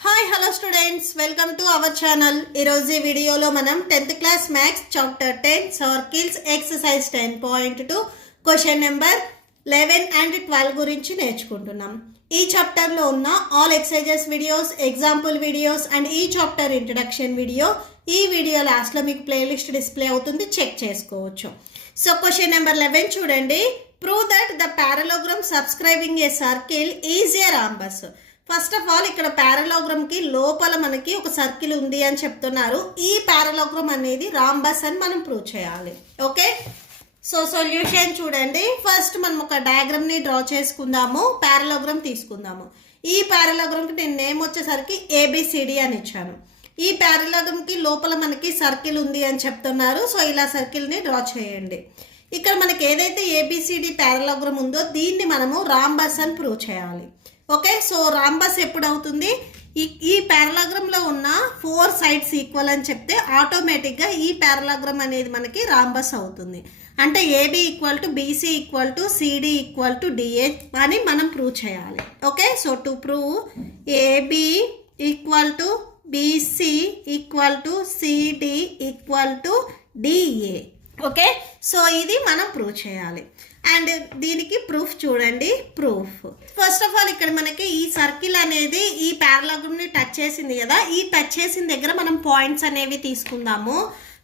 Hi hello students, welcome to our channel. ఈరోజు ఈ వీడియోలో మనం 10th class maths chapter 10 circles exercise 10.2 question number 11 and 12 గురించి నేర్చుకుంటున్నాం. ఈ చాప్టర్లో ఉన్న all exercises videos, example videos and ఈ చాప్టర్ ఇంట్రడక్షన్ వీడియో ఈ వీడియో లాస్ట్లో మీకు ప్లేలిస్ట్ డిస్ప్లే అవుతుంది, చెక్ చేసుకోవచ్చు. సో క్వశ్చన్ నెంబర్ 11 చూడండి. Prove that the parallelogram subscribing a circle is a rhombus. First of all ఇక్కడ పారలోగ్రామ్కి లోపల మనకి ఒక సర్కిల్ ఉంది అని చెప్తున్నారు. ఈ పారలోగ్రామ్ అనేది రాంబస్ అని మనం ప్రూవ్ చేయాలి. ఓకే, సో సొల్యూషన్ చూడండి. ఫస్ట్ మనం ఒక డయాగ్రామ్ని డ్రా చేసుకుందాము, పారలోగ్రామ్ తీసుకుందాము. ఈ పారలోగ్రామ్కి నేను నేమ్ వచ్చేసరికి ABCD అని ఇచ్చాను. ఈ పారలోగ్రామ్కి లోపల మనకి సర్కిల్ ఉంది అని చెప్తున్నారు. సో ఇలా సర్కిల్ని డ్రా చేయండి. ఇక్కడ మనకి ఏదైతే ABCD పారలోగ్రామ్ ఉందో దీన్ని మనము రాంబస్ అని ప్రూవ్ చేయాలి. ఓకే, సో రాంబస్ ఎప్పుడు అవుతుంది? ఈ పారలాగ్రామ్లో ఉన్న 4 సైడ్స్ ఈక్వల్ అని చెప్తే ఆటోమేటిక్గా ఈ పారలాగ్రామ్ అనేది మనకి రాంబస్ అవుతుంది. అంటే AB equal to BC equal to CD equal to DA అని మనం ప్రూవ్ చేయాలి. Okay, so to prove AB equal to BC equal to CD equal to DA. Okay, so ఇది మనం ప్రూవ్ చేయాలి. అండ్ దీనికి ప్రూఫ్ చూడండి. ప్రూఫ్ ఫస్ట్ ఆఫ్ ఆల్ ఇక్కడ మనకి ఈ సర్కిల్ అనేది ఈ పారలాగ్రామ్ని టచ్ చేసింది కదా, ఈ టచ్ చేసిన దగ్గర మనం పాయింట్స్ అనేవి తీసుకుందాము.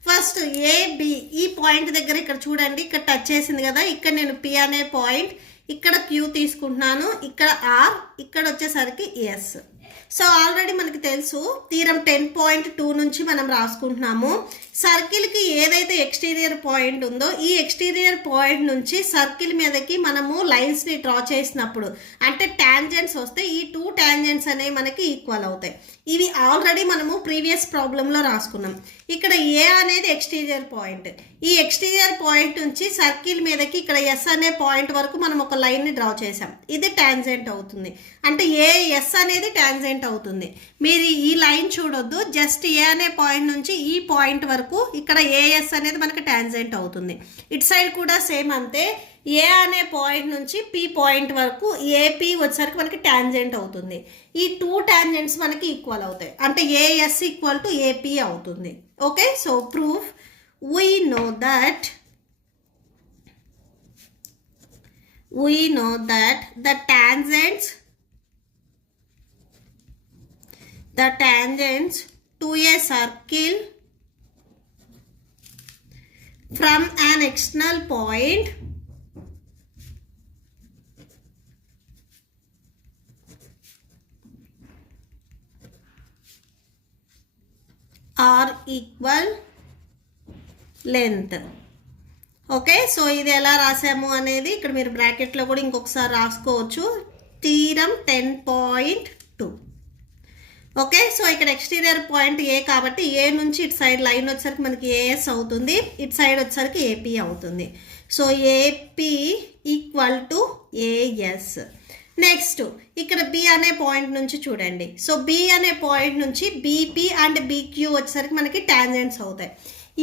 ఫస్ట్ AB ఈ పాయింట్ దగ్గర ఇక్కడ చూడండి, ఇక్కడ టచ్ చేసింది కదా, ఇక్కడ నేను P అనే పాయింట్, ఇక్కడ Q తీసుకుంటున్నాను, ఇక్కడ R, ఇక్కడ వచ్చేసరికి S. సో ఆల్రెడీ మనకి తెలుసు, థీరం 10.2 నుంచి మనం రాసుకుంటున్నాము. సర్కిల్కి ఏదైతే ఎక్స్టీరియర్ పాయింట్ ఉందో ఈ ఎక్స్టీరియర్ పాయింట్ నుంచి సర్కిల్ మీదకి మనము లైన్స్ని డ్రా చేసినప్పుడు అంటే టాంజెంట్స్ వస్తే ఈ 2 టాంజెంట్స్ అనేవి మనకి ఈక్వల్ అవుతాయి. ఇవి ఆల్రెడీ మనము ప్రీవియస్ ప్రాబ్లంలో రాసుకున్నాం. ఇక్కడ A అనేది ఎక్స్టీరియర్ పాయింట్, ఈ ఎక్స్టీరియర్ పాయింట్ నుంచి సర్కిల్ మీదకి ఇక్కడ S అనే పాయింట్ వరకు మనం ఒక లైన్ని డ్రా చేసాం. ఇది టాంజెంట్ అవుతుంది. అంటే AS అనేది టాంజెంట్ అవుతుంది. మీరు ఈ లైన్ చూడొద్దు, జస్ట్ A అనే పాయింట్ నుంచి ఈ పాయింట్ వరకు ఇక్కడ AS అనేది మనకి టాంజెంట్ అవుతుంది. ఇటు సైడ్ కూడా సేమ్ అంతే, A అనే పాయింట్ నుంచి P పాయింట్ వరకు AP వచ్చేసరికి మనకి టాంజెంట్ అవుతుంది. ఈ 2 టాంజెంట్స్ మనకి ఈక్వల్ అవుతాయి, అంటే AS ఈక్వల్ టు AP అవుతుంది. Okay, so proof we know that the tangents to a circle from an external point are equal length. Okay, so ఇది ఎలా రాసాము అనేది ఇక్కడ మీరు బ్రాకెట్లో కూడా ఇంకొకసారి రాసుకోవచ్చు. థీరం 10.2. ఓకే, సో ఇక్కడ ఎక్స్టీరియర్ పాయింట్ A కాబట్టి A నుంచి ఇటు సైడ్ లైన్ వచ్చేసరికి మనకి AS అవుతుంది, ఇటు సైడ్ వచ్చేసరికి AP అవుతుంది. So AP equal to AS. Next ఇక్కడ B అనే పాయింట్ నుంచి చూడండి. సో B అనే పాయింట్ నుంచి BP అండ్ BQ వచ్చేసరికి మనకి టాంజెంట్స్ అవుతాయి.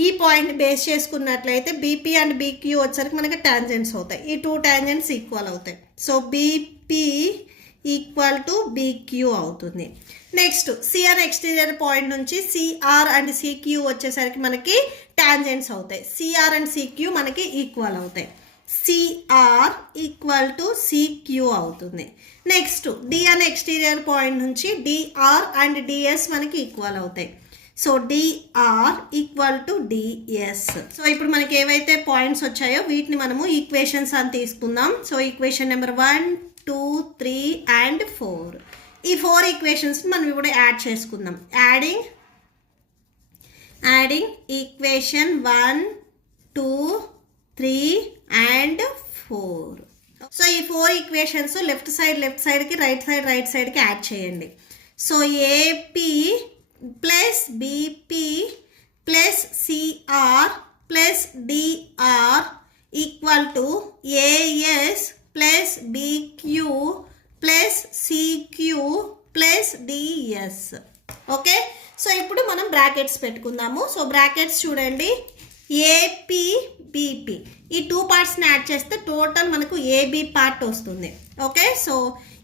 ఈ పాయింట్ బేస్ చేసుకున్నట్లయితే BP అండ్ BQ వచ్చేసరికి మనకి టాంజెంట్స్ అవుతాయి. ఈ 2 టాంజెంట్స్ ఈక్వల్ అవుతాయి. So BP equal to BQ అవుతుంది. నెక్స్ట్ C అనే ఎక్స్టీరియర్ పాయింట్ నుంచి CR అండ్ CQ వచ్చేసరికి మనకి టాంజెంట్స్ అవుతాయి. CR అండ్ CQ మనకి ఈక్వల్ అవుతాయి. CR ఈక్వల్ టు CQ అవుతుంది. నెక్స్ట్ D అనే ఎక్స్టీరియర్ పాయింట్ నుంచి DR అండ్ DS మనకి ఈక్వల్ అవుతాయి. So DR equal to DS. So ఇప్పుడు మనకి ఏవైతే పాయింట్స్ వచ్చాయో వీటిని మనము ఈక్వేషన్స్ అని తీసుకుందాం. So equation number 1, 2, 3 and 4. ఈ 4 ఈక్వేషన్స్ మనం ఇప్పుడు యాడ్ చేసుకుందాం. Adding equation 1, 2, 3 and 4. సో ఈ 4 ఈక్వేషన్స్ లెఫ్ట్ సైడ్కి రైట్ సైడ్కి యాడ్ చేయండి. So AP plus BP plus CR plus DR equal to AS plus BQ plus CQ plus DS. Okay, so ఇప్పుడు మనం బ్రాకెట్స్ పెట్టుకుందాము. సో బ్రాకెట్స్ చూడండి, AP BP ఈ 2 పార్ట్స్ని యాడ్ చేస్తే టోటల్ మనకు AB పార్ట్ వస్తుంది. ఓకే, సో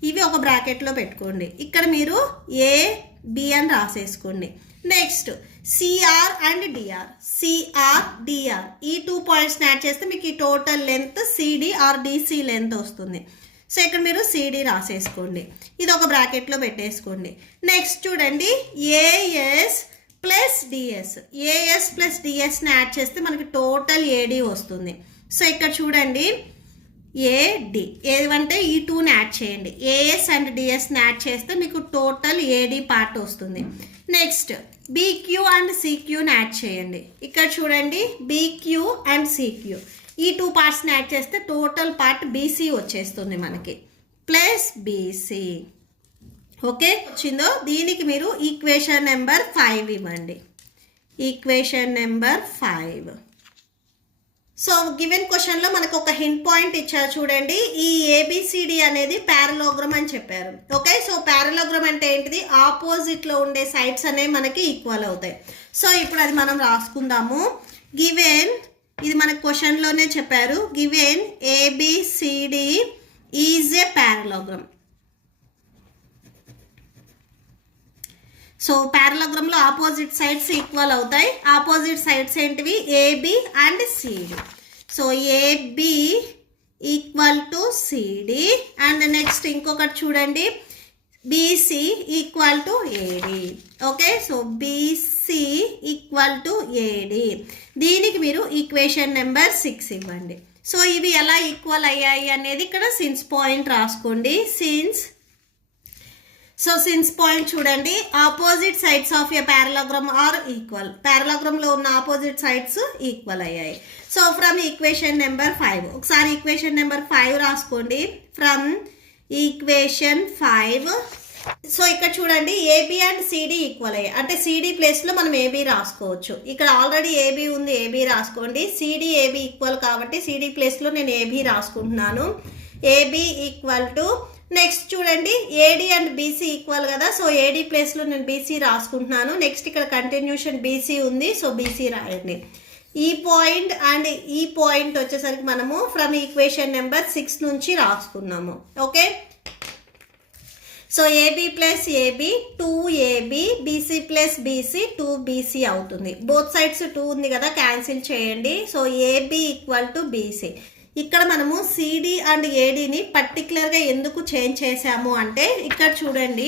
ఇవి ఒక బ్రాకెట్లో పెట్టుకోండి. ఇక్కడ మీరు A బి అని రాసేసుకోండి. Next CR and DR, CR DR ఈ 2 పాయింట్స్ని యాడ్ చేస్తే మీకు ఈ total length CD or DC length వస్తుంది. సో ఇక్కడ మీరు సిడి రాసేసుకోండి, ఇది ఒక బ్రాకెట్లో పెట్టేసుకోండి. నెక్స్ట్ చూడండి AS plus DS, AS plus డిఎస్ని యాడ్ చేస్తే మనకి టోటల్ ఏడి వస్తుంది. సో ఇక్కడ చూడండి ఏడి ఏదంటే ఈ 2ని యాడ్ చేయండి, ఏఎస్ అండ్ డిఎస్ని యాడ్ చేస్తే మీకు టోటల్ ఏడి పార్ట్ వస్తుంది. నెక్స్ట్ బీక్యూ అండ్ సిక్యూని యాడ్ చేయండి, ఇక్కడ చూడండి బీక్యూ అండ్ సిక్యూ ఈ 2 పార్ట్స్ని యాడ్ చేస్తే టోటల్ పార్ట్ బీసీ వచ్చేస్తుంది మనకి, ప్లస్ బీసీ. ఓకే వచ్చిందో, దీనికి మీరు ఈక్వేషన్ నెంబర్ 5 ఇవ్వండి, ఈక్వేషన్ నెంబర్ 5. సో గివెన్ క్వశ్చన్లో మనకు ఒక హింట్ పాయింట్ ఇచ్చారు చూడండి, ఈ ఏబిసిడి అనేది ప్యారలోగ్రామ్ అని చెప్పారు. ఓకే, సో ప్యారలోగ్రామ్ అంటే ఏంటిది, ఆపోజిట్లో ఉండే సైడ్స్ అనేవి మనకి ఈక్వల్ అవుతాయి. సో ఇప్పుడు అది మనం రాసుకుందాము. గివెన్, ఇది మనకు క్వశ్చన్లోనే చెప్పారు, given ABCD is a parallelogram. So ప్యారలోగ్రామ్లో ఆపోజిట్ సైడ్స్ ఈక్వల్ అవుతాయి. ఆపోజిట్ సైడ్స్ ఏంటివి, AB and CD. So AB equal to CD and next ఇంకొకటి చూడండి BC equal to AD. Okay, so BC equal to AD, దీనికి మీరు equation number 6 ఇవ్వండి. So ఇవి ఎలా ఈక్వల్ అయ్యాయి అనేది ఇక్కడ సిన్స్ పాయింట్ రాసుకోండి. సిన్స్ పాయింట్ చూడండి, opposite sides of a parallelogram are equal, ప్యారలోగ్రామ్లో ఉన్న ఆపోజిట్ సైడ్స్ ఈక్వల్ అయ్యాయి. సో ఫ్రమ్ ఈక్వేషన్ నెంబర్ 5, ఒకసారి ఈక్వేషన్ నెంబర్ 5 రాసుకోండి. ఫ్రమ్ ఈక్వేషన్ 5, సో ఇక్కడ చూడండి ఏబి అండ్ సిడి ఈక్వల్ అయ్యాయి, అంటే సిడి ప్లేస్లో మనం ఏబి రాసుకోవచ్చు. ఇక్కడ ఆల్రెడీ ఏబి ఉంది, ఏబి రాసుకోండి. సిడి ఏబి ఈక్వల్ కాబట్టి సిడి ప్లేస్లో నేను ఏబి రాసుకుంటున్నాను. ఏబి ఈక్వల్ టు, నెక్స్ట్ చూడండి ఏడి అండ్ బీసీ ఈక్వల్ కదా, సో ఏడి ప్లేస్లో నేను బీసీ రాసుకుంటున్నాను. నెక్స్ట్ ఇక్కడ కంటిన్యూషన్ బీసీ ఉంది, సో బీసీ రాయండి. ఈ పాయింట్ అండ్ ఈ పాయింట్ వచ్చేసరికి మనము ఫ్రమ్ ఈక్వేషన్ నెంబర్ 6 నుంచి రాసుకున్నాము. Okay, so AB plus AB 2ab, BC plus BC 2bc అవుతుంది. బోత్ సైడ్స్ 2 ఉంది కదా, క్యాన్సిల్ చేయండి. So AB equal to BC. ఇక్కడ మనము సిడి అండ్ ఏడిని పర్టికులర్గా ఎందుకు చేంజ్ చేసాము అంటే ఇక్కడ చూడండి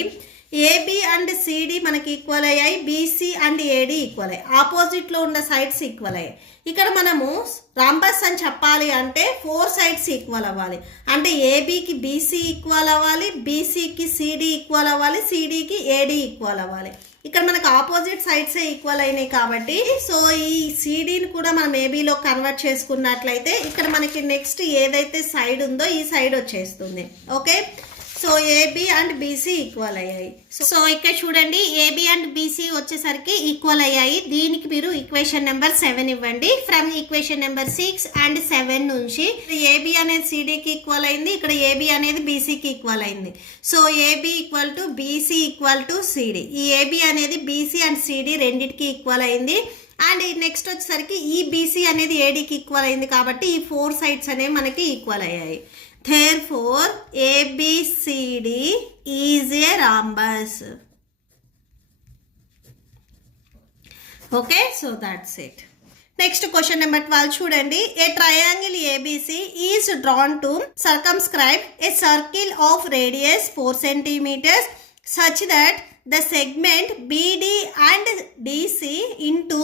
ఏబి అండ్ సిడి మనకి ఈక్వల్ అయ్యాయి, బీసీ అండ్ ఏడి ఈక్వల్ అయ్యాయి, ఆపోజిట్లో ఉన్న సైడ్స్ ఈక్వల్ అయ్యాయి. ఇక్కడ మనము రాంబస్ అని చెప్పాలి అంటే 4 సైడ్స్ ఈక్వల్ అవ్వాలి, అంటే ఏబికి బీసీ ఈక్వల్ అవ్వాలి, బీసీకి సిడి ఈక్వల్ అవ్వాలి, సిడికి ఏడి ఈక్వల్ అవ్వాలి. ఇక్కడ మనకు ఆపోజిట్ సైడ్సే ఈక్వల్ అయినాయి కాబట్టి సో ఈ సిడిని కూడా మనం ఏబీలో కన్వర్ట్ చేసుకున్నట్లయితే ఇక్కడ మనకి నెక్స్ట్ ఏదైతే సైడ్ ఉందో ఈ సైడ్ వచ్చేస్తుంది. Okay, so AB and BC equal అయ్యాయి. సో ఇక్కడ చూడండి ఏబి అండ్ బీసీ వచ్చేసరికి ఈక్వల్ అయ్యాయి, దీనికి మీరు ఈక్వేషన్ నెంబర్ 7 ఇవ్వండి. ఫ్రమ్ ఈక్వేషన్ నెంబర్ 6 అండ్ 7 నుంచి ఏబి అనేది సిడికి ఈక్వల్ అయింది, ఇక్కడ ఏబి అనేది బీసీకి ఈక్వల్ అయింది. So AB equal to BC equal to CD, ఈ ఏబి అనేది బీసీ అండ్ సిడి రెండింటికి ఈక్వల్ అయింది. అండ్ నెక్స్ట్ వచ్చేసరికి ఈ బీసీ అనేది ఏడికి ఈక్వల్ అయింది కాబట్టి ఈ 4 సైడ్స్ అనేవి మనకి ఈక్వల్ అయ్యాయి. Therefore, ABCD is a rhombus. Okay, so that's it. Next question number 12 చూడండి. A triangle ABC is drawn to circumscribe a circle of radius 4 centimeters such that the segment BD and DC into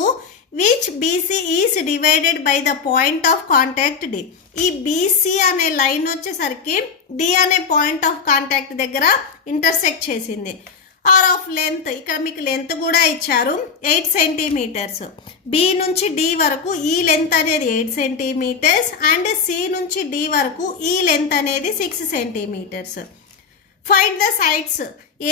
which BC is divided by the point of contact D. ఈ BC అనే line వచ్చేసరికి D అనే point of contact దగ్గర intersect చేసింది. Are of length, ఇక్కడ మీకు length కూడా ఇచ్చారు 8 సెంటీమీటర్స్. B నుంచి D వరకు ఈ లెంత్ అనేది 8 సెంటీమీటర్స్ అండ్ C నుంచి D వరకు ఈ లెంత్ అనేది 6 centimetres. Find the sides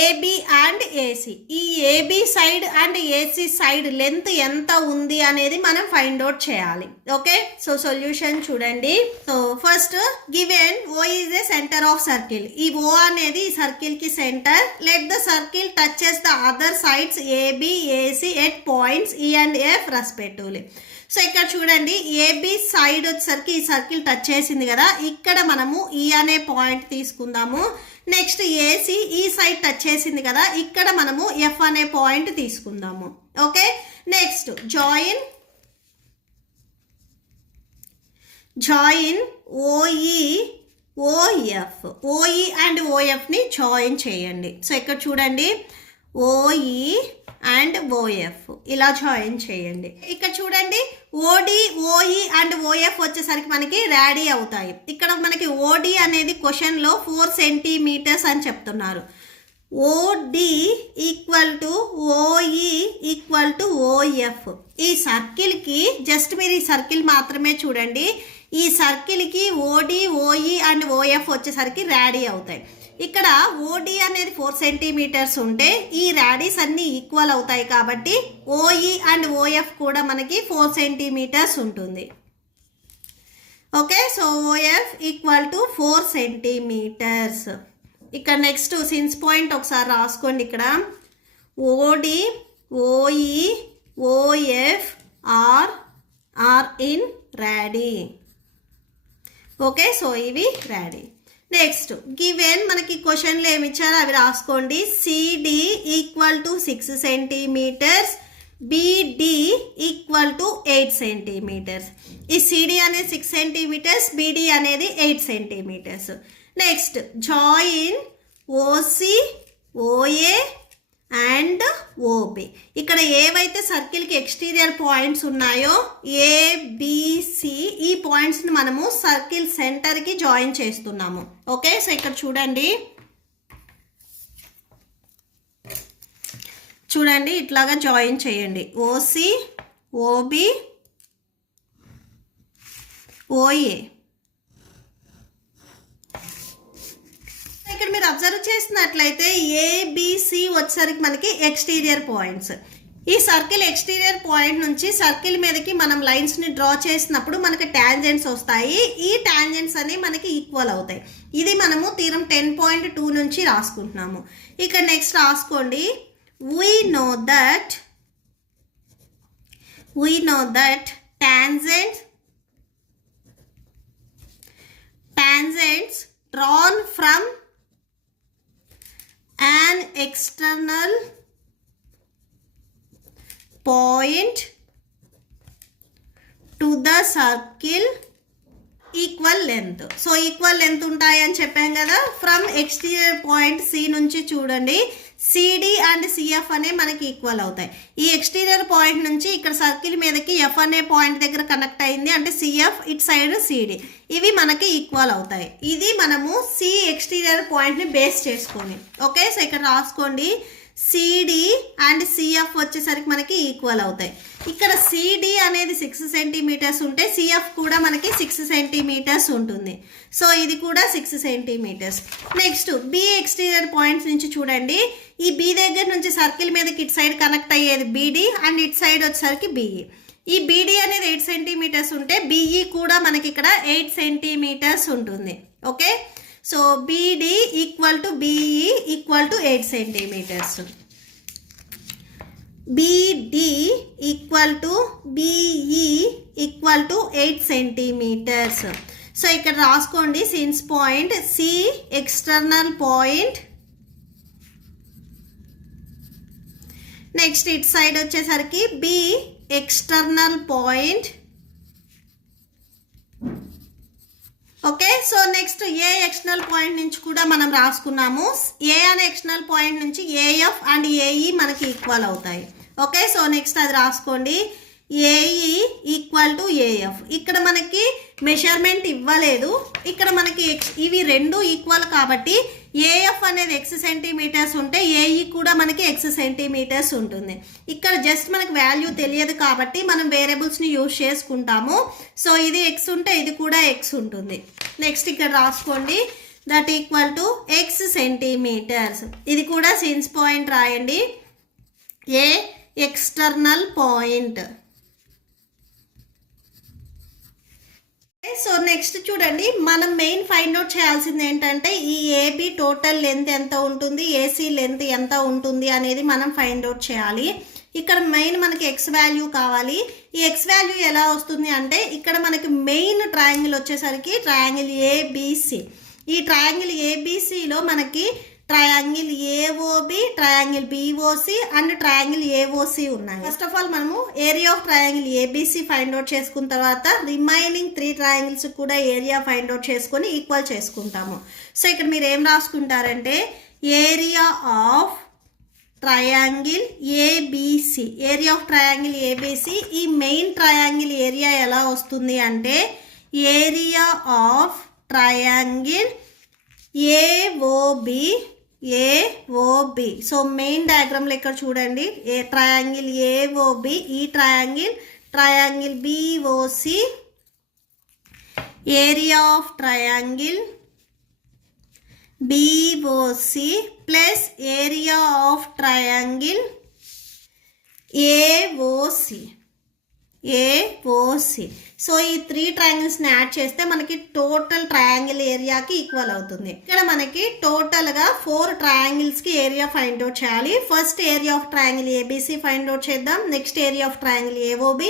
AB and AC. ఈ AB side and AC side length ఎంత ఉంది అనేది మనం ఫైండ్ అవుట్ చేయాలి. ఓకే, సో సొల్యూషన్ చూడండి. So first given O is a centre of circle. ఈ O అనేది ఈ సర్కిల్ కి centre. Let the circle touches the other sides AB AC at points E and F respectively. So ఇక్కడ చూడండి AB side వచ్చేసరికి ఈ circle touch చేసింది కదా, ఇక్కడ మనము ఈ అనే పాయింట్ తీసుకుందాము. నెక్స్ట్ ఏసి ఈ సైడ్ టచ్ చేసింది కదా, ఇక్కడ మనము ఎఫ్ అనే పాయింట్ తీసుకుందాము. Okay, next join OE OF, OE and ఓఎఫ్ని జాయిన్ చేయండి. సో ఇక్కడ చూడండి ఓఈ అండ్ ఓఎఫ్ ఇలా జాయిన్ చేయండి. ఇక్కడ చూడండి ఓడి ఓఈ అండ్ ఓఎఫ్ వచ్చేసరికి మనకి ర్యాడీ అవుతాయి. ఇక్కడ మనకి ఓడి అనేది క్వశ్చన్లో 4 సెంటీమీటర్స్ అని చెప్తున్నారు. OD equal to OE equal to OF. ఈ సర్కిల్కి జస్ట్ మీరు ఈ సర్కిల్ మాత్రమే చూడండి. ఈ సర్కిల్కి ఓడి ఓఈ అండ్ ఓఎఫ్ వచ్చేసరికి ర్యాడీ అవుతాయి. ఇక్కడ ఓడి అనేది 4 సెంటీమీటర్స్ ఉంటే ఈ ర్యాడీస్ అన్నీ ఈక్వల్ అవుతాయి కాబట్టి ఓఈ అండ్ ఓఎఫ్ కూడా మనకి 4 సెంటీమీటర్స్ ఉంటుంది. Okay, so OF equal to 4 centimetres. ఇక్కడ నెక్స్ట్ సిన్స్ పాయింట్ ఒకసారి రాసుకోండి. ఇక్కడ OD OE OF are in radii. Okay, so ఇవి ర్యాడీ. నెక్స్ట్ గివెన్ మనకి క్వశ్చన్లు ఏమి ఇచ్చారో అవి రాసుకోండి. CD equal to 6 centimetres, BD equal to 8 centimetres. ఈ సిడి అనేది 6 సెంటీమీటర్స్, బిడి అనేది 8 centimetres. Next join OC OA and OB. ఇక్కడ ఏవైతే సర్కిల్కి ఎక్స్టీరియర్ పాయింట్స్ ఉన్నాయో ఏబిసి, ఈ పాయింట్స్ని మనము సర్కిల్ సెంటర్కి జాయిన్ చేస్తున్నాము. ఓకే, సో ఇక్కడ చూడండి ఇట్లాగా జాయిన్ చేయండి. OC OB OA. ఇక్కడ మీరు అబ్జర్వ్ చేసినట్లయితే ఏబిసి వచ్చేసరికి మనకి ఎక్స్టీరియర్ పాయింట్స్. ఈ సర్కిల్ ఎక్స్టీరియర్ పాయింట్ నుంచి సర్కిల్ మీదకి మనం లైన్స్ని డ్రా చేసినప్పుడు మనకి టాంజెంట్స్ వస్తాయి. ఈ టాంజెంట్స్ అనేవి మనకి ఈక్వల్ అవుతాయి. ఇది మనము థీరం 10.2 నుంచి రాసుకుంటున్నాము. ఇక్కడ నెక్స్ట్ రాసుకోండి. we know that tangents drawn from an external point to the circle equal length. So equal length ఉంటాయి అని చెప్పాం కదా. ఫ్రమ్ ఎక్స్టీరియర్ పాయింట్ సి నుంచి చూడండి సిడి అండ్ సిఎఫ్ అనే మనకి ఈక్వల్ అవుతాయి. ఈ ఎక్స్టీరియర్ పాయింట్ నుంచి ఇక్కడ సర్కిల్ మీదకి ఎఫ్ అనే పాయింట్ దగ్గర కనెక్ట్ అయింది అంటే సిఎఫ్, ఇట్ సైడ్ సిడి, ఇవి మనకి ఈక్వల్ అవుతాయి. ఇది మనము సి ఎక్స్టీరియర్ పాయింట్ని బేస్ చేసుకొని. ఓకే, సో ఇక్కడ రాసుకోండి సిడి అండ్ సిఎఫ్ వచ్చేసరికి మనకి ఈక్వల్ అవుతాయి. ఇక్కడ సిడి అనేది 6 సెంటీమీటర్స్ ఉంటే సిఎఫ్ కూడా మనకి 6 సెంటీమీటర్స్ ఉంటుంది. సో ఇది కూడా 6 centimetres. Next B exterior points నుంచి చూడండి. ఈ బి దగ్గర నుంచి సర్కిల్ మీదకి ఇటు సైడ్ కనెక్ట్ అయ్యేది బీడి అండ్ ఇటు సైడ్ వచ్చేసరికి బిఈ. ఈ బీడి అనేది 8 సెంటీమీటర్స్ ఉంటే బిఈ కూడా మనకి ఇక్కడ 8 సెంటీమీటర్స్ ఉంటుంది. Okay, so BD equal to BE equal to 8 centimetres. BD equal to BE equal to 8 centimetres. So ఇక్కడ రాసుకోండి since point C external point. Next it side వచ్చేసరికి B external point. Okay, so next A external point నుంచి కూడా మనం రాసుకున్నాము. A అనే external point నుంచి AF and AE మనకి ఈక్వల్ అవుతాయి. ఓకే, సో నెక్స్ట్ అది రాసుకోండి ఏఈ ఈక్వల్ టు ఏఎఫ్. ఇక్కడ మనకి మెజర్మెంట్ ఇవ్వలేదు. ఇక్కడ మనకి ఇవి రెండు ఈక్వల్ కాబట్టి ఏఎఫ్ అనేది x సెంటీమీటర్స్ ఉంటే ఏఈ కూడా మనకి x సెంటీమీటర్స్ ఉంటుంది. ఇక్కడ జస్ట్ మనకి వాల్యూ తెలియదు కాబట్టి మనం వేరియబుల్స్ని యూజ్ చేసుకుంటాము. సో ఇది x ఉంటే ఇది కూడా x ఉంటుంది. నెక్స్ట్ ఇక్కడ రాసుకోండి that equal to x centimetres. ఇది కూడా సిన్స్ పాయింట్ రాయండి. A external point. So next చూడండి మనం మెయిన్ ఫైండ్ అవుట్ చేయాల్సింది ఏంటంటే ఈ ఏబి టోటల్ లెంత్ ఎంత ఉంటుంది, ఏసీ లెంత్ ఎంత ఉంటుంది అనేది మనం ఫైండ్ అవుట్ చేయాలి. ఇక్కడ మెయిన్ మనకి ఎక్స్ వాల్యూ కావాలి. ఈ ఎక్స్ వాల్యూ ఎలా వస్తుంది అంటే ఇక్కడ మనకి మెయిన్ ట్రయాంగిల్ వచ్చేసరికి ట్రయాంగిల్ ఏబిసి. ఈ ట్రయాంగిల్ ఏబిసిలో మనకి triangle AOB, triangle BOC and triangle AOC ఉన్నాయి. ఫస్ట్ ఆఫ్ ఆల్ మనము area of triangle ABC find out చేసుకున్న తర్వాత రిమైనింగ్ 3 ట్రయాంగిల్స్ కూడా ఏరియా ఫైండ్ అవుట్ చేసుకొని ఈక్వల్ చేసుకుంటాము. సో ఇక్కడ మీరు ఏం రాసుకుంటారంటే area of triangle ABC, area of triangle ABC. ఈ మెయిన్ ట్రయాంగిల్ ఏరియా ఎలా వస్తుంది అంటే area of triangle AOB, AOB. So main డయాగ్రామ్లో ఇక్కడ చూడండి ట్రయాంగిల్ ఏఓబి, ఈ triangle BOC, area of triangle BOC plus area of triangle AOC, AOC. So ఈ 3 ట్రయాంగిల్స్ని add చేస్తే మనకి టోటల్ ట్రయాంగిల్ ఏరియాకి ఈక్వల్ అవుతుంది. ఇక్కడ మనకి టోటల్గా 4 ట్రయాంగిల్స్కి ఏరియా ఫైండ్ అవుట్ చేయాలి. First area of triangle ABC find out చేద్దాం. Next area of triangle AOB,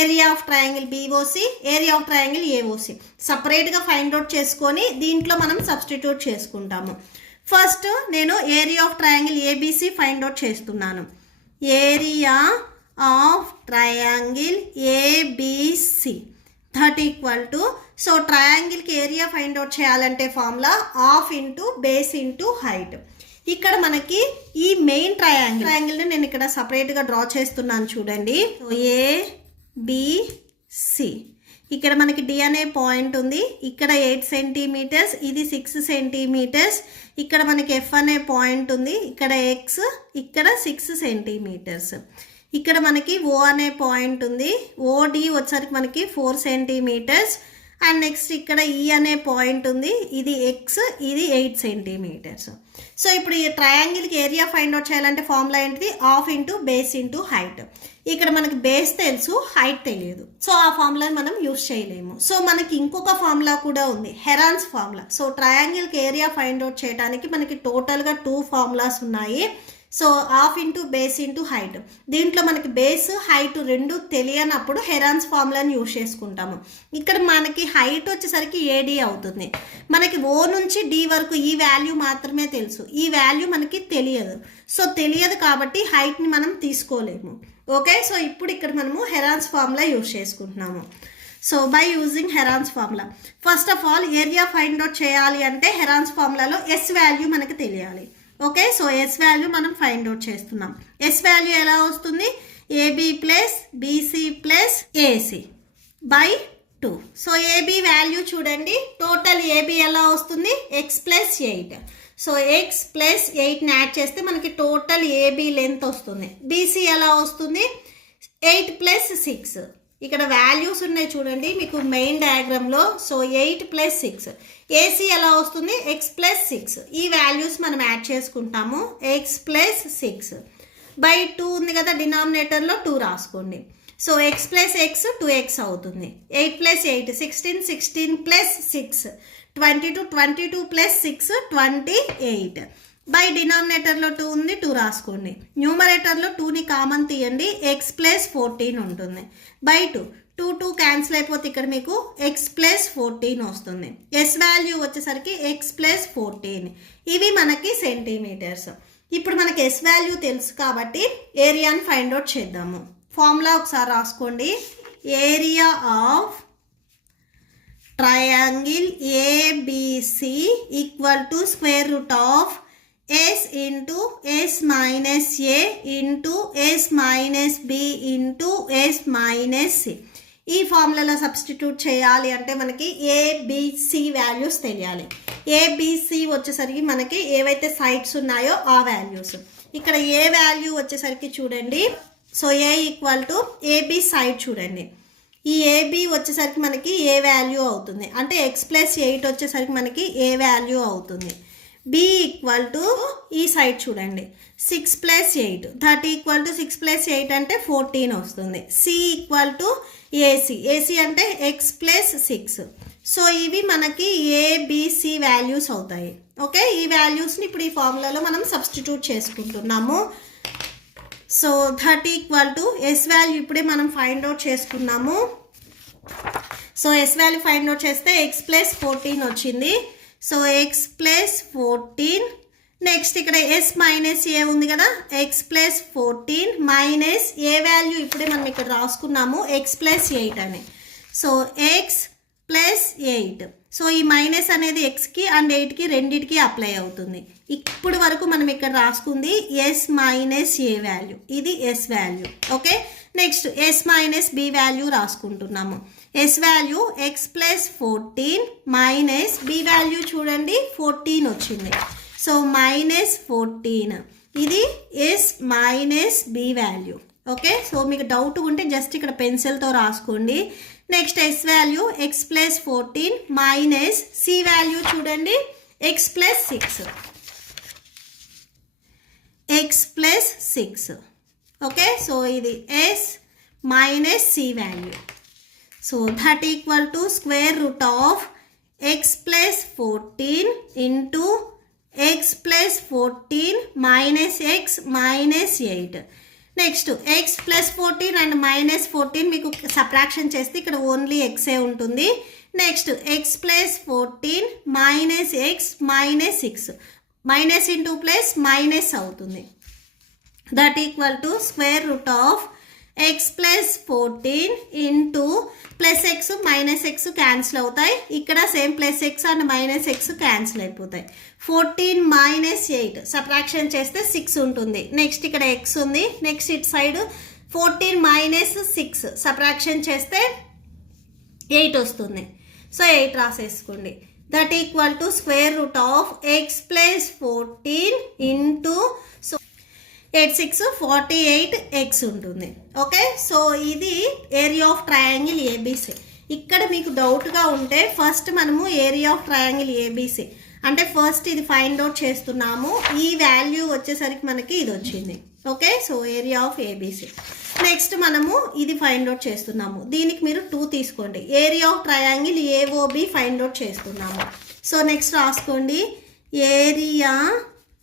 area of triangle BOC, area of triangle AOC సపరేట్గా ఫైండ్ అవుట్ చేసుకొని దీంట్లో మనం సబ్స్టిట్యూట్ చేసుకుంటాము. ఫస్ట్ నేను area of triangle ABC find out చేస్తున్నాను. Area of triangle ABC that equal to, so ట్రయాంగిల్కి area find out చేయాలంటే formula half into base into height. ఇక్కడ మనకి ఈ మెయిన్ ట్రయాంగిల్ని నేను ఇక్కడ సపరేట్గా డ్రా చేస్తున్నాను చూడండి. సో ఏబిసి, ఇక్కడ మనకి డి అనే పాయింట్ ఉంది, ఇక్కడ 8 సెంటీమీటర్స్, ఇది 6 సెంటీమీటర్స్. ఇక్కడ మనకి ఎఫ్ అనే పాయింట్ ఉంది, ఇక్కడ ఎక్స్, ఇక్కడ 6 సెంటీమీటర్స్. ఇక్కడ మనకి ఓ అనే పాయింట్ ఉంది, ఓడి వచ్చేసరికి మనకి 4 సెంటీమీటర్స్. అండ్ నెక్స్ట్ ఇక్కడ ఈ అనే పాయింట్ ఉంది, ఇది ఎక్స్, ఇది 8 సెంటీమీటర్స్. సో ఇప్పుడు ఈ ట్రయాంగిల్కి ఏరియా ఫైండ్ అవుట్ చేయాలంటే ఫార్ములా ఏంటిది half into base into height. ఇక్కడ మనకి బేస్ తెలుసు, హైట్ తెలియదు, సో ఆ ఫార్ములాని మనం యూస్ చేయలేము. సో మనకి ఇంకొక ఫార్ములా కూడా ఉంది, హెరాన్స్ ఫార్ములా. సో ట్రయాంగిల్కి ఏరియా ఫైండ్ అవుట్ చేయడానికి మనకి టోటల్గా 2 ఫార్ములాస్ ఉన్నాయి. So half into base into height. దీంట్లో మనకి బేస్ హైట్ రెండు తెలియనప్పుడు హెరాన్స్ ఫార్ములాని యూజ్ చేసుకుంటాము. ఇక్కడ మనకి హైట్ వచ్చేసరికి ఏడి అవుతుంది. మనకి ఓ నుంచి డి వరకు ఈ వాల్యూ మాత్రమే తెలుసు, ఈ వాల్యూ మనకి తెలియదు. సో తెలియదు కాబట్టి హైట్ని మనం తీసుకోలేము. ఓకే, సో ఇప్పుడు ఇక్కడ మనము హెరాన్స్ ఫార్ములా యూజ్ చేసుకుంటున్నాము. So by using Heron's formula, first of all area find out చేయాలి అంటే హెరాన్స్ ఫార్ములాలో ఎస్ వాల్యూ మనకి తెలియాలి. ఓకే, సో ఎస్ వాల్యూ మనం ఫైండ్ అవుట్ చేస్తున్నాం. ఎస్ వాల్యూ ఎలా వస్తుంది AB plus BC plus AC by 2. So AB value చూడండి, టోటల్ ఏబి ఎలా వస్తుంది X plus 8. So X plus 8ని యాడ్ చేస్తే మనకి టోటల్ ఏబి లెంత్ వస్తుంది. బీసీ ఎలా వస్తుంది 8 ప్లస్ 6. ఇక్కడ వాల్యూస్ ఉన్నాయి చూడండి మీకు మెయిన్ డయాగ్రామ్లో. So 8 plus 6. ఏసీ ఎలా వస్తుంది ఎక్స్ ప్లస్ 6. ఈ వాల్యూస్ మనం యాడ్ చేసుకుంటాము. ఎక్స్ ప్లస్ 6 బై 2 ఉంది కదా, డినామినేటర్లో 2 రాసుకోండి. So X plus X 2x అవుతుంది. 8 ప్లస్ 8 16, 16 ప్లస్ 6 22, 22 ప్లస్ 6 28 బై డినామినేటర్లో 2 ఉంది, 2 రాసుకోండి. న్యూమరేటర్లో 2ని కామన్ తీయండి, ఎక్స్ ప్లస్ 14 ఉంటుంది బై 2. 2 క్యాన్సిల్ అయిపోతే ఇక్కడ మీకు ఎక్స్ ప్లస్ 14 వస్తుంది. ఎస్ వాల్యూ వచ్చేసరికి ఎక్స్ ప్లస్ 14. ఇవి మనకి సెంటీమీటర్స్. ఇప్పుడు మనకి ఎస్ వాల్యూ తెలుసు కాబట్టి ఏరియాని ఫైండ్ అవుట్ చేద్దాము. ఫార్ములా ఒకసారి రాసుకోండి. Area of triangle ABC equal to square root of s into s minus a into s minus b into s minus c. ఈ ఫార్ములాలో సబ్స్టిట్యూట్ చేయాలి అంటే మనకి ఏబిసి వాల్యూస్ తెలియాలి. ఏబిసి వచ్చేసరికి మనకి ఏవైతే సైడ్స్ ఉన్నాయో ఆ వాల్యూస్. ఇక్కడ ఏ వాల్యూ వచ్చేసరికి చూడండి, so a equal to AB side చూడండి. ఈ ఏబి వచ్చేసరికి మనకి ఏ వాల్యూ అవుతుంది అంటే ఎక్స్ ప్లస్ 8 వచ్చేసరికి మనకి ఏ వాల్యూ అవుతుంది. బి ఈక్వల్ టు ఈ సైడ్ చూడండి 6 ప్లస్ 8 30 ఈక్వల్ టు 6 ప్లస్ 8 అంటే 14 వస్తుంది. C equal to AC, AC అంటే ఎక్స్ ప్లస్ 6. సో ఇవి మనకి ఏబిసి వాల్యూస్ అవుతాయి. ఓకే, ఈ వాల్యూస్ని ఇప్పుడు ఈ ఫార్ములాలో మనం సబ్స్టిట్యూట్ చేసుకుంటున్నాము. So that equal to S value ఇప్పుడే మనం ఫైండ్ అవుట్ చేసుకున్నాము. So S value find out చేస్తే ఎక్స్ ప్లస్ 14 వచ్చింది. సో ఎక్స్ ప్లస్ 14 నెక్స్ట్ ఇక్కడ ఎస్ మైనస్ ఏ ఉంది కదా, X plus 14 minus A value ఇప్పుడే మనం ఇక్కడ రాసుకున్నాము ఎక్స్ ప్లస్ 8 అని. So X plus 8. సో ఈ మైనస్ అనేది ఎక్స్కి అండ్ 8కి రెండింటికి అప్లై అవుతుంది. ఇప్పుడు వరకు మనం ఇక్కడ రాసుకుంది ఎస్ మైనస్ ఏ వాల్యూ, ఇది S value. Okay, next S minus B value రాసుకుంటున్నాము. S value X plus 14 minus B value చూడండి 14 వచ్చింది. సో మైనస్ 14 ఇది S minus B value. Okay, so మీకు డౌట్ ఉంటే జస్ట్ ఇక్కడ పెన్సిల్తో రాసుకోండి. Next S value X plus 14 minus C value చూడండి X plus 6, X plus 6. Okay, so ఇది S minus C value. So that equal to square root of X plus 14 into X plus 14 minus X minus 8. Next X plus 14 and minus 14 మీకు subtraction చేస్తే ఇక్కడ only ఎక్సే ఉంటుంది. Next X plus 14 minus X minus 6, minus into plus minus అవుతుంది. That equal to square root of X plus 14 into plus X minus X cancel అవుతాయి. ఇక్కడ same plus X and minus X cancel అయిపోతాయి. 14 minus 8 subtraction చేస్తే 6 ఉంటుంది. Next ఇక్కడ X ఉంది. Next ఇటు side 14 minus 6 subtraction చేస్తే 8 వస్తుంది. సో 8 రాసేసుకోండి. That equal to square root of X plus 14 into 8 6 48 X ఉంటుంది. ఓకే, సో ఇది ఏరియా ఆఫ్ ట్రయాంగిల్ ఏబీసీ. ఇక్కడ మీకు డౌట్గా ఉంటే ఫస్ట్ మనము ఏరియా ఆఫ్ ట్రయాంగిల్ ఏబీసీ అంటే ఫస్ట్ ఇది ఫైండ్ అవుట్ చేస్తున్నాము. ఈ వాల్యూ వచ్చేసరికి మనకి ఇది వచ్చింది. Okay, so area of ABC. Next మనము ఇది ఫైండ్ అవుట్ చేస్తున్నాము. దీనికి మీరు 2 తీసుకోండి. Area of triangle AOB find out చేస్తున్నాము. సో నెక్స్ట్ రాసుకోండి ఏరియా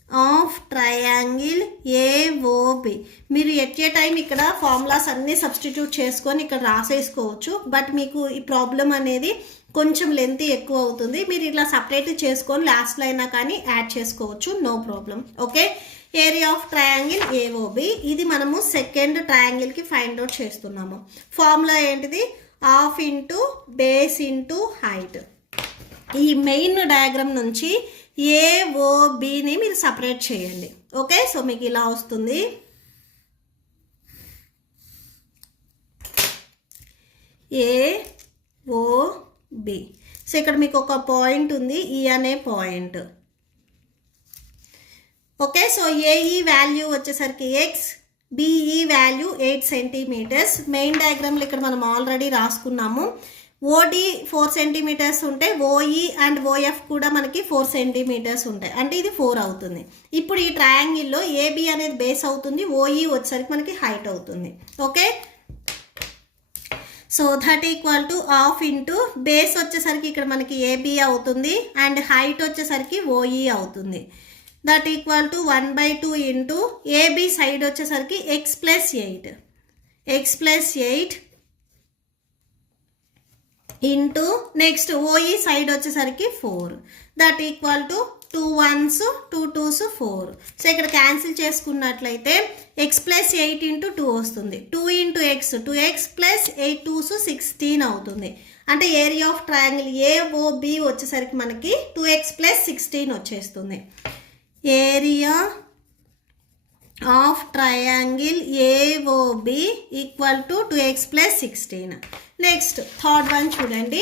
ఆఫ్ ట్రయాంగిల్ ఏఓబి. మీరు ఎట్ ఏ టైం ఇక్కడ ఫార్ములాస్ అన్నీ సబ్స్టిట్యూట్ చేసుకొని ఇక్కడ రాసేసుకోవచ్చు. బట్ మీకు ఈ ప్రాబ్లం అనేది కొంచెం లెంత్ ఎక్కువ అవుతుంది. మీరు ఇట్లా సపరేట్ చేసుకొని లాస్ట్లో అయినా కానీ యాడ్ చేసుకోవచ్చు, no problem. Okay, area of triangle AOB ఇది మనము సెకండ్ ట్రయాంగిల్కి ఫైండ్ అవుట్ చేస్తున్నాము. ఫార్ములా ఏంటిది? Half into base into height. ఈ మెయిన్ డయాగ్రామ్ నుంచి ఏఓబిని మీరు సపరేట్ చేయండి. ఓకే, సో మీకు ఇలా వస్తుంది. ఏఓబి. సో ఇక్కడ మీకు ఒక పాయింట్ ఉంది, ఈ అనే point. Okay, so AE value వచ్చేసరికి X, BE value 8 centimetres. Main డయాగ్రామ్లో ఇక్కడ మనం ఆల్రెడీ రాసుకున్నాము. ఓడి 4 సెంటీమీటర్స్ ఉంటే ఓఈ అండ్ ఓఎఫ్ కూడా మనకి 4 సెంటీమీటర్స్ ఉంటాయి. అంటే ఇది 4 అవుతుంది. ఇప్పుడు ఈ ట్రయాంగిల్లో ఏబి అనేది బేస్ అవుతుంది, ఓఈ వచ్చేసరికి మనకి హైట్ అవుతుంది. Okay, so that equal to half into base వచ్చేసరికి ఇక్కడ మనకి ఏబి అవుతుంది అండ్ హైట్ వచ్చేసరికి ఓఈ అవుతుంది. That equal to 1/2 into AB side వచ్చేసరికి X plus 8, X plus 8 into next OE side వచ్చేసరికి 4. That equal to 2 1s 2 2s 4. So ఇక్కడ cancel చేసుకున్నట్లయితే ఎక్స్ ప్లస్ 8 ఇంటూ 2 వస్తుంది. 2 into X 2x plus 8 2s 16 అవుతుంది. అంటే area of triangle AOB వచ్చేసరికి మనకి 2x plus 16 వచ్చేస్తుంది. Area of triangle AOB equal to 2x plus 16. Next third one చూడండి,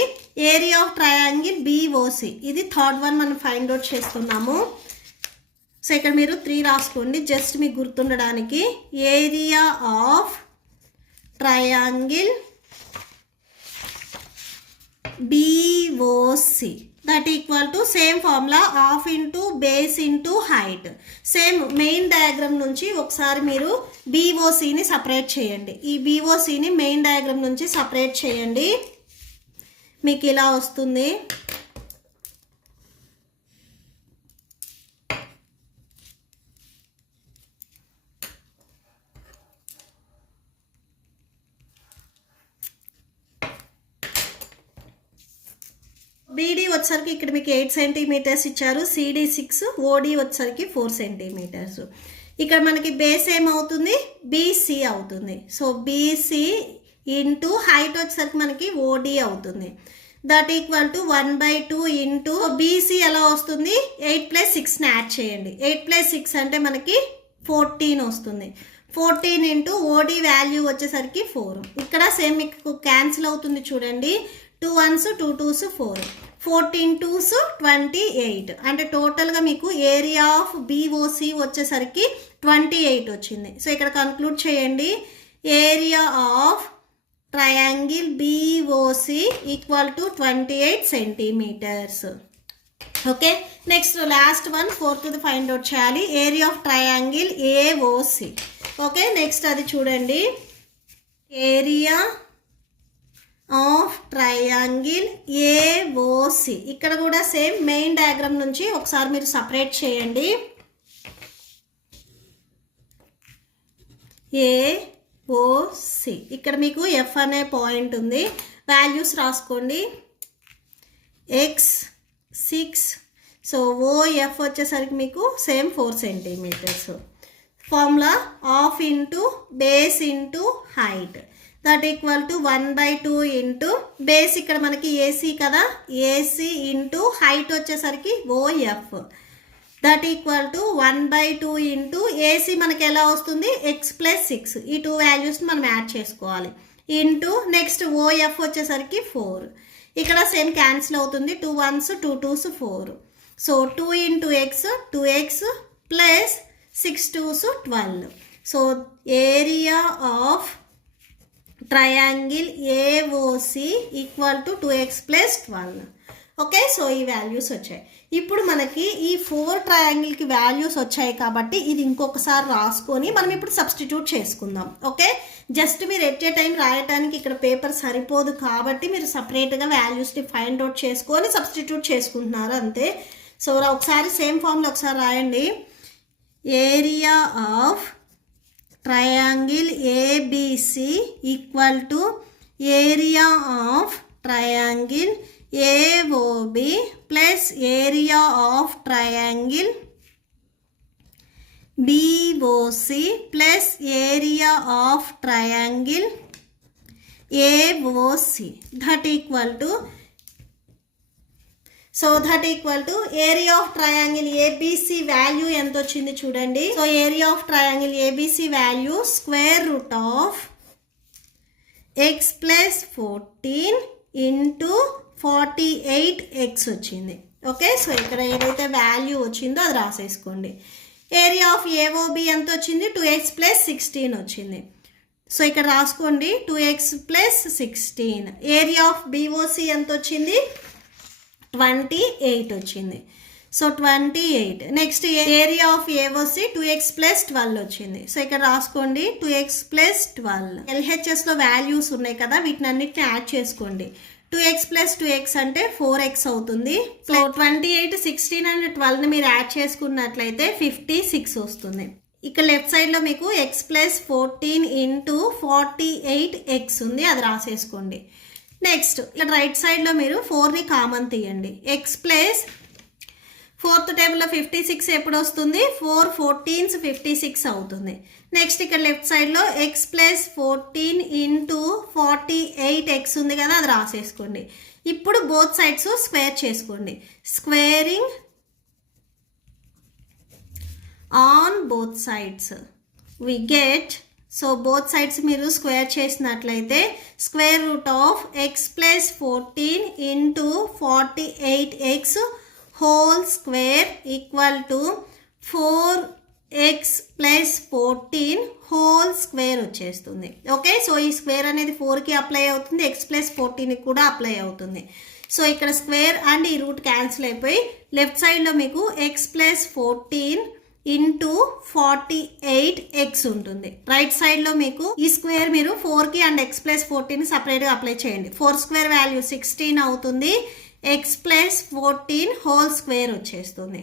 area of triangle BOC. ఇది థర్డ్ వన్ మనం find out చేస్తున్నాము. సో ఇక్కడ మీరు 3 రాసుకోండి జస్ట్ మీకు గుర్తుండడానికి. Area of triangle BOC that equal to same formula half into base into height. Same main diagram నుంచి ఒకసారి మీరు బీఓసిని సపరేట్ చేయండి. ఈ బీఓసిని మెయిన్ డయాగ్రామ్ నుంచి సపరేట్ చేయండి, మీకు ఇలా వస్తుంది. బీడీ వచ్చేసరికి ఇక్కడ మీకు 8 సెంటీమీటర్స్ ఇచ్చారు, సిడి 6, ఓడి వచ్చేసరికి 4 సెంటీమీటర్స్. ఇక్కడ మనకి బేస్ ఏమవుతుంది, బీసీ అవుతుంది. సో బీసీ ఇంటూ హైట్ వచ్చేసరికి మనకి ఓడి అవుతుంది. That equal to 1/2 into BC ఎలా వస్తుంది, 8 + 6ని యాడ్ చేయండి. 8 + 6 అంటే మనకి 14 వస్తుంది. 14 ఇంటూ ఓడి వాల్యూ వచ్చేసరికి 4. ఇక్కడ సేమ్ మీకు క్యాన్సిల్ అవుతుంది చూడండి, 2 1s 2 2s 4, 14 2s 28. అంటే టోటల్గా మీకు ఏరియా ఆఫ్ బీఓసి వచ్చేసరికి 28 వచ్చింది. సో ఇక్కడ కన్క్లూడ్ చేయండి, area of triangle BOC equal to 28 centimetres. Okay, next last one, 4th find out చేయాలి, area of triangle AOC. Okay, next అది చూడండి, ఏరియా ఆఫ్ ట్రయాంగిల్ ఏఓసి. ఇక్కడ కూడా సేమ్ మెయిన్ డయాగ్రామ్ నుంచి ఒకసారి మీరు సపరేట్ చేయండి. ఏఓసి ఇక్కడ మీకు ఎఫ్ అనే పాయింట్ ఉంది, వాల్యూస్ రాసుకోండి. x6, సో ఓఎఫ్ వచ్చేసరికి మీకు same 4 centimetres. Formula of into base into height, that equal to 1/2 into base ఇక్కడ మనకి ఏసీ కదా, ఏసీ ఇంటూ హైట్ వచ్చేసరికి OF, that equal to 1/2 into AC మనకి ఎలా వస్తుంది, x + 6. ఈ 2 వాల్యూస్ని మనం యాడ్ చేసుకోవాలి. ఇంటూ నెక్స్ట్ ఓఎఫ్ వచ్చేసరికి 4. ఇక్కడ సేమ్ క్యాన్సిల్ అవుతుంది, 2 1s 2 2s 4. So 2 into x 2x plus 6 2s 12. So area of triangle AOC equal to 2x + 12. Okay, so ఈ వాల్యూస్ వచ్చాయి. ఇప్పుడు మనకి ఈ 4 ట్రయాంగిల్కి వాల్యూస్ వచ్చాయి కాబట్టి ఇది ఇంకొకసారి రాసుకొని మనం ఇప్పుడు సబ్స్టిట్యూట్ చేసుకుందాం. ఓకే, జస్ట్ మీరు ఎట్ ఏ టైం రాయటానికి ఇక్కడ పేపర్ సరిపోదు కాబట్టి మీరు సపరేట్గా వాల్యూస్ని ఫైండ్ అవుట్ చేసుకొని సబ్స్టిట్యూట్ చేసుకుంటున్నారు అంతే. సో ఒకసారి సేమ్ ఫామ్లో ఒకసారి రాయండి, area of triangle ABC equal to area of triangle AOB plus area of triangle BOC plus area of triangle AOC, that equal to area of triangle ABC value ఎంత వచ్చింది చూడండి. So area of triangle ABC value √(x + 14 into 48x వచ్చింది. Okay, so ఇక్కడ ఏదైతే value వచ్చిందో అది రాసేసుకోండి. Area of AOB ఎంత వచ్చింది, 2x + 16 వచ్చింది. సో ఇక్కడ రాసుకోండి, 2x + 16. ఏరియా ఆఫ్ బీఓసి ఎంత వచ్చింది, 28 వచ్చింది. So 28. Next area of AOC 2x + 12 వచ్చింది. సో ఇక్కడ రాసుకోండి, 2x + 12. ఎల్హెచ్ఎస్లో వాల్యూస్ ఉన్నాయి కదా, వీటిని అన్నిటిని యాడ్ చేసుకోండి. 2x + 2x అంటే 4x అవుతుంది. సో 28, 16 అండ్ 12ని మీరు యాడ్ చేసుకున్నట్లయితే 56 వస్తుంది. ఇక్కడ లెఫ్ట్ సైడ్లో మీకు x + 14 ఇంటూ 48x ఉంది, అది రాసేసుకోండి. నెక్స్ట్ ఇక్కడ రైట్ సైడ్లో మీరు 4ని కామన్ తీయండి. x ప్లస్ 4th టేబుల్లో 56 ఎప్పుడు వస్తుంది, 4 14s 56 అవుతుంది. నెక్స్ట్ ఇక్కడ లెఫ్ట్ సైడ్లో x + 14 ఇంటూ 48x ఉంది కదా, అది రాసేసుకోండి. ఇప్పుడు బోత్ సైడ్స్ స్క్వేర్ చేసుకోండి. Squaring on both sides we get, so both sides మీరు స్క్వేర్ చేసినట్లయితే √(x + 14 into 48x whole square equal to 4x + 14 whole square వచ్చేస్తుంది. ఓకే, సో ఈ స్క్వేర్ అనేది 4కి అప్లై అవుతుంది, x + 14కి కూడా అప్లై అవుతుంది. సో ఇక్కడ స్క్వేర్ అండ్ ఈ రూట్ క్యాన్సిల్ అయిపోయి లెఫ్ట్ సైడ్లో మీకు x + 14 ఇంటూ 48x ఉంటుంది. రైట్ సైడ్లో మీకు ఈ స్క్వేర్ మీరు 4కి అండ్ x + 14 సపరేట్గా అప్లై చేయండి. 4 స్క్వేర్ వాల్యూ 16 అవుతుంది, x + 14 హోల్ స్క్వేర్ వచ్చేస్తుంది.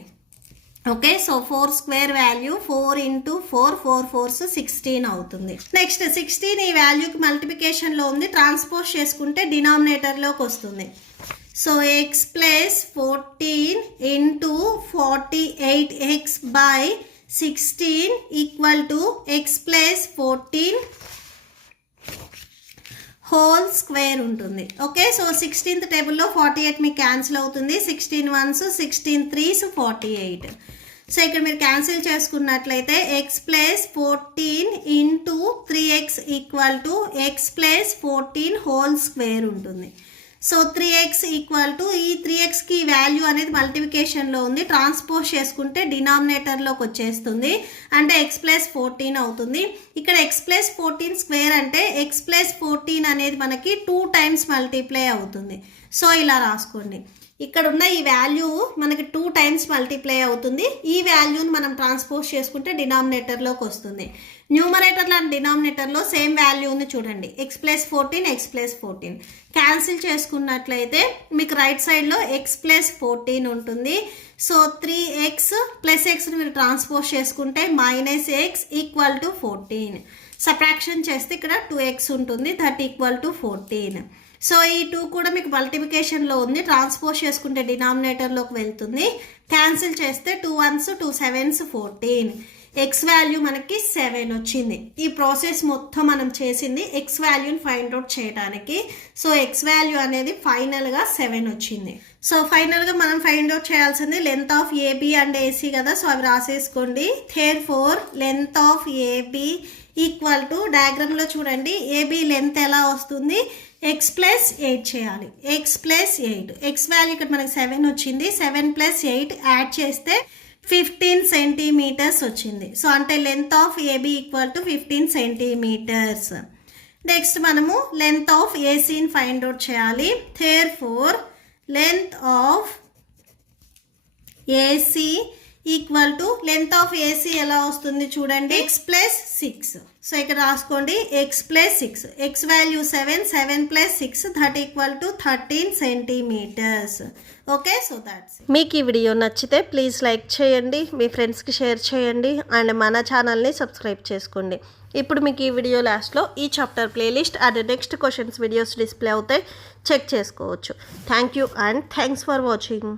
Okay, so 4 square value 4 into 4 4 4s 16 అవుతుంది. నెక్స్ట్ 16 ఈ వాల్యూకి మల్టిప్లికేషన్లో ఉంది, ట్రాన్స్పోజ్ చేసుకుంటే డినామినేటర్లోకి వస్తుంది. So x plus 14 into 48x by 16 equal to x plus 14 whole square ఉంటుంది. ఓకే, సో 16th టేబుల్లో 48 మీకు క్యాన్సిల్ అవుతుంది. 16 1s 16 3s 48. సో ఇక్కడ మీరు క్యాన్సిల్ చేసుకున్నట్లయితే x plus 14 into 3x equal to x plus 14 whole square ఉంటుంది. సో 3x ఈక్వల్ టు ఈ 3xకి value అనేది మల్టిప్లికేషన్లో ఉంది, ట్రాన్స్పోజ్ చేసుకుంటే డినామినేటర్లోకి వచ్చేస్తుంది, అంటే x ప్లస్ 14 అవుతుంది. ఇక్కడ x ప్లస్ 14 స్క్వేర్ అంటే x ప్లస్ 14 అనేది మనకి 2 టైమ్స్ మల్టిప్లై అవుతుంది. సో ఇలా రాసుకోండి. ఇక్కడ ఉన్న ఈ వాల్యూ మనకి 2 టైమ్స్ మల్టిప్లై అవుతుంది. ఈ వాల్యూని మనం ట్రాన్స్పోజ్ చేసుకుంటే డినామినేటర్లోకి వస్తుంది. న్యూమరేటర్లో అండ్ డినామినేటర్లో సేమ్ వాల్యూ ఉంది చూడండి, X plus 14 X plus 14 cancel చేసుకున్నట్లయితే మీకు రైట్ సైడ్లో ఎక్స్ ప్లస్ 14 ఉంటుంది. సో 3x ప్లస్ ఎక్స్ని మీరు ట్రాన్స్పోజ్ చేసుకుంటే minus X equal to 14. Subtraction చేస్తే ఇక్కడ 2x ఉంటుంది, దట్ ఈక్వల్ టు 14. సో ఈ 2 కూడా మీకు మల్టిప్లికేషన్లో ఉంది, ట్రాన్స్పోజ్ చేసుకుంటే డినామినేటర్లోకి వెళ్తుంది. క్యాన్సిల్ చేస్తే 2 1s 2 7s 14. ఎక్స్ వాల్యూ మనకి 7 వచ్చింది. ఈ ప్రాసెస్ మొత్తం మనం చేసింది ఎక్స్ వాల్యూని ఫైండ్ అవుట్ చేయడానికి. సో ఎక్స్ వాల్యూ అనేది ఫైనల్గా 7 వచ్చింది. సో ఫైనల్గా మనం ఫైండ్ అవుట్ చేయాల్సింది length of AB and AC కదా, సో అవి రాసేసుకోండి. therefore length of AB equal to, డయాగ్రామ్లో చూడండి ఏబీ లెంత్ ఎలా వస్తుంది, ఎక్స్ ప్లస్ 8 చేయాలి. ఎక్స్ ప్లస్ 8, ఎక్స్ వాల్యూ ఇక్కడ మనకి 7 వచ్చింది, 7 ప్లస్ 8 యాడ్ చేస్తే 15 సెంటీమీటర్స్ వచ్చింది. సో అంటే length of AB equal to 15 centimetres. Next మనము లెంత్ ఆఫ్ ఏసీని ఫైండ్ అవుట్ చేయాలి. therefore length of AC equal to, length of AC ఎలా వస్తుంది చూడండి, ఎక్స్ ప్లస్ 6. సో ఇక్కడ రాసుకోండి x plus 6, x value 7, 7 plus 6 that equal to 13 centimetres. Okay, so that's. మీకు ఈ వీడియో నచ్చితే ప్లీజ్ లైక్ చేయండి, మీ ఫ్రెండ్స్కి షేర్ చేయండి, అండ్ మన ఛానల్ని సబ్స్క్రైబ్ చేసుకోండి. ఇప్పుడు మీకు ఈ వీడియో లాస్ట్లో ఈ chapter playlist and next questions videos display అవుతాయి, చెక్ చేసుకోవచ్చు. Thank you and thanks for watching.